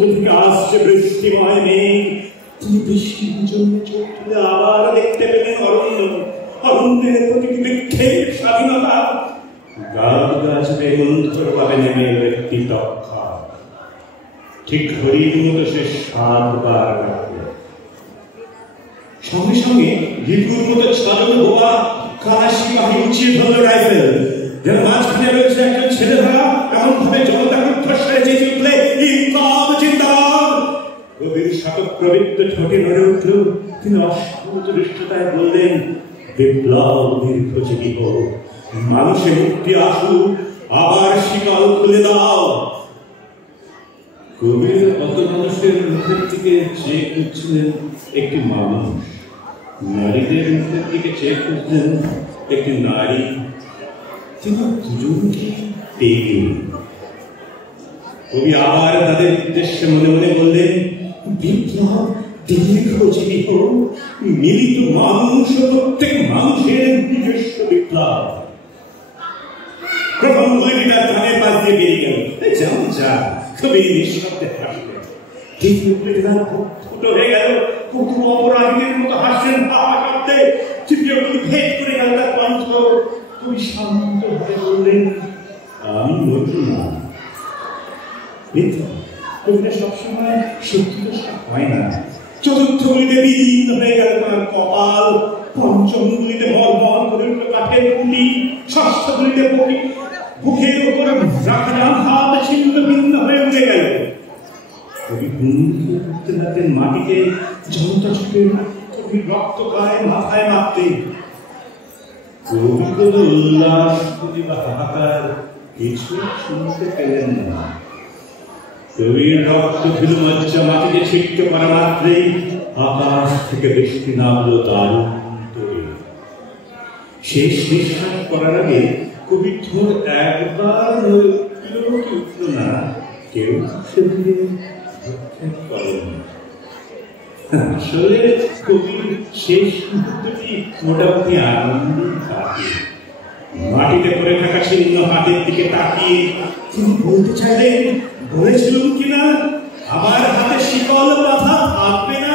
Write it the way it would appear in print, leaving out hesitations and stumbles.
সমুদ্র থেকে আসছে বৃষ্টিময় মেঘ। তিনি বৃষ্টির জন্য চোখ তুলে আবার দেখতে পেলেন অরণ্য, অরণ্যের প্রতিটি বৃক্ষের স্বাধীনতা। গাছ গাছবে মন্থর ভাবে নেমে ব্যক্তি তক্ষা, ঠিক ঘড়ির মতো সে 7 বার ডাকল। সঙ্গে সঙ্গে বিপুর মতো ছাড়ল বোমা, কালাশি বাহি উঁচিয়ে ধরল রাইফেল। যেন মাঝখানে রয়েছে একজন ছেলে ধরা, এমন ভাবে জনতা কণ্ঠস্বরে চেঁচে উঠলে ইনকাম জিন্দাবাদ। কবির শতক প্রবৃত্ত ঠোঁটে নড়ে উঠল। তিনি অস্ফুট দৃষ্টতায় বললেন, বিপ্লব দীর্ঘজীবী হোক, মানুষের মুক্তি আসুক, আবার শিকল খুলে দাও। কবির কত মানুষের মুখের দিকে চেয়ে খুঁজছিলেন একটি মানুষ, নারীদের মুখের দিকে চেয়ে খুঁজলেন একটি নারী। তিনি দুজনকে পেয়ে গেলেন। কবি আবার তাদের উদ্দেশ্যে মনে মনে বললেন, বিপ্লব দীর্ঘজীবী হোক, মিলিত মানুষ ও প্রত্যেক মানুষের নিজস্ব বিপ্লব। প্রথম গুলিটি তার কানের পাশ দিয়ে বেরিয়ে গেল। যেমন যা, কবি নিঃশব্দে হাসলেন। দ্বিতীয় গুলিটি তার ফুটো হয়ে গেল। কত অপরাধীদের মতো হাসলেন হাহা শব্দে। তৃতীয় গুলি ভেদ করে গেল তার কণ্ঠ। কবি শান্ত হয়ে বললেন, আমি নতুন না। কবিতা সবসময় সত্যি হয় না। চতুর্থ গুলিতে বিলীন হয়ে গেল তার কপাল। পঞ্চম গুলিতে মরমর করে উঠল কাঠের কুলি। ষষ্ঠ গুলিতে বুকের উপরে রাখা হাত ছিন্ন ভিন্ন হয়ে উঠে গেল। কবি হুমড়ি উঠতে লাগলেন মাটিতে। জনতা ছুটে কবির রক্ত গায়ে মাথায় মাপতে। কবি কোনো উল্লাস বা হাহাকার কিছু শুনতে পেলেন না। কবির রক্ত ধুলো মজ্জা মাটিতে ছিটকে পড়া মাত্রেই আকাশ থেকে বৃষ্টি নামলো দারুণ করে। শেষ নিঃশ্বাস করার আগে কবির ঠোঁট একবার উঠল না। কেউ সেদিকে ভ্রুক্ষেপ করেন। আসলে কবির শেষ মুহূর্তটি মোটামুটি আনন্দে কাটে। মাটিতে পড়ে থাকা ছিন্ন হাতের দিকে তাকিয়ে তিনি বলতে চাইলেন, বলেছিলাম কিনা আমার হাতে শিকল বাঁধা থাকবে না।